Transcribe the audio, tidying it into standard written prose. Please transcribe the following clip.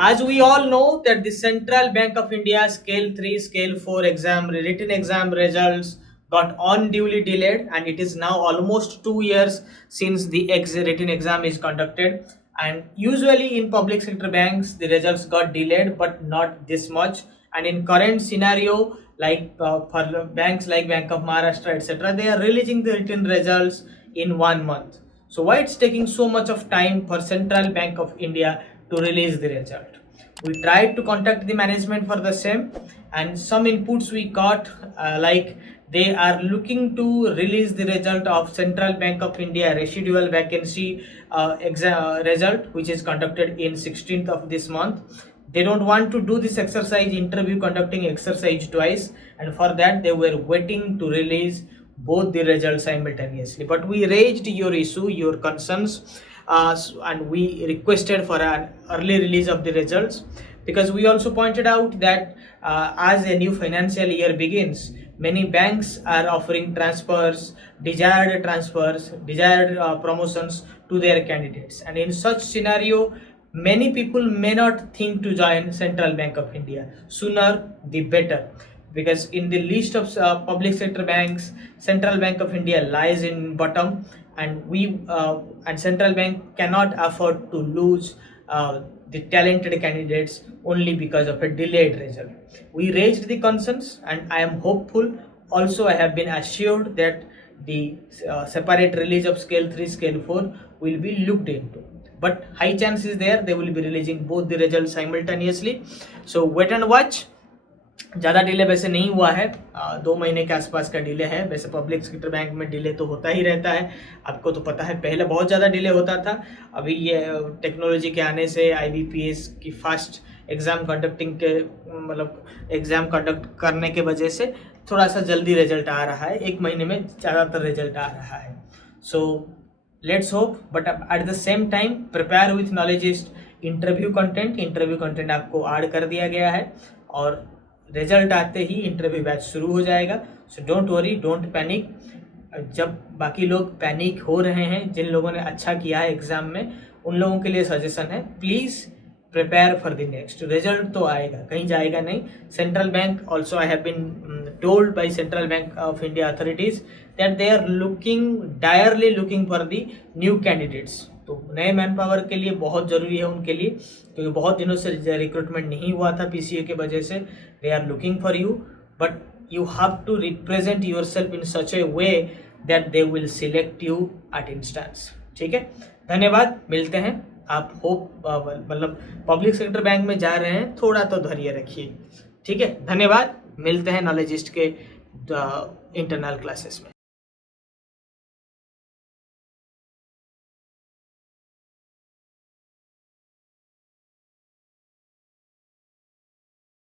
As we all know that the Central Bank of India Scale 3, Scale 4 exam, written exam results got unduly delayed, and it is now almost 2 years since the written exam is conducted. And usually in public sector banks, the results got delayed, but not this much. And in current scenario, like for banks like Bank of Maharashtra, etc., they are releasing the written results in 1 month. So why it's taking so much of time for Central Bank of India to release the result? We tried to contact the management for the same, and some inputs we got like they are looking to release the result of Central Bank of India residual vacancy exam result, which is conducted in 16th of this month. They don't want to do this exercise, interview conducting exercise twice, and for that they were waiting to release both the results simultaneously. But we raised your issue, your concerns, and we requested for an early release of the results, because we also pointed out that as a new financial year begins, many banks are offering desired promotions to their candidates, and in such scenario many people may not think to join Central Bank of India. Sooner the better, because in the list of public sector banks, Central Bank of India lies in bottom, and Central Bank cannot afford to lose the talented candidates only because of a delayed result. We raised the concerns, and I am hopeful. Also, I have been assured that the separate release of Scale 3, Scale 4 will be looked into. But high chance is there they will be releasing both the results simultaneously. So wait and watch. ज़्यादा delay वैसे नहीं हुआ है, 2 महीने के आसपास का delay है. वैसे पब्लिक सेक्टर बैंक में डिले तो होता ही रहता है, आपको तो पता है. पहले बहुत ज़्यादा डिले होता था, अभी ये टेक्नोलॉजी के आने से IBPS की फास्ट एग्ज़ाम कंडक्टिंग के मतलब एग्ज़ाम कंडक्ट करने के वजह से थोड़ा सा जल्दी रिजल्ट आ रहा है. 1 महीने में ज़्यादातर रिजल्ट आ रहा है. So let's hope, but at the same time prepare with नॉलेजिस्ट. इंटरव्यू कंटेंट आपको ऐड कर दिया गया है, और रिजल्ट आते ही इंटरव्यू बैच शुरू हो जाएगा. So don't worry, don't panic. जब बाकी लोग पैनिक हो रहे हैं, जिन लोगों ने अच्छा किया है एग्ज़ाम में, उन लोगों के लिए सजेशन है, please prepare for the next. Result तो आएगा, कहीं जाएगा नहीं. Central bank also, I have been told by central bank of India authorities that they are direly looking for the new candidates. तो नए मैन पावर के लिए बहुत ज़रूरी है उनके लिए, क्योंकि बहुत दिनों से रिक्रूटमेंट नहीं हुआ था PCA के वजह से. They are looking for you, but you have to represent yourself in such a way that they will select you at instance. ठीक है, धन्यवाद. मिलते हैं. आप होप मतलब पब्लिक सेक्टर बैंक में जा रहे हैं, थोड़ा तो धैर्य रखिए. ठीक है, धन्यवाद. मिलते हैं नॉलेजिस्ट के इंटरनल क्लासेस में.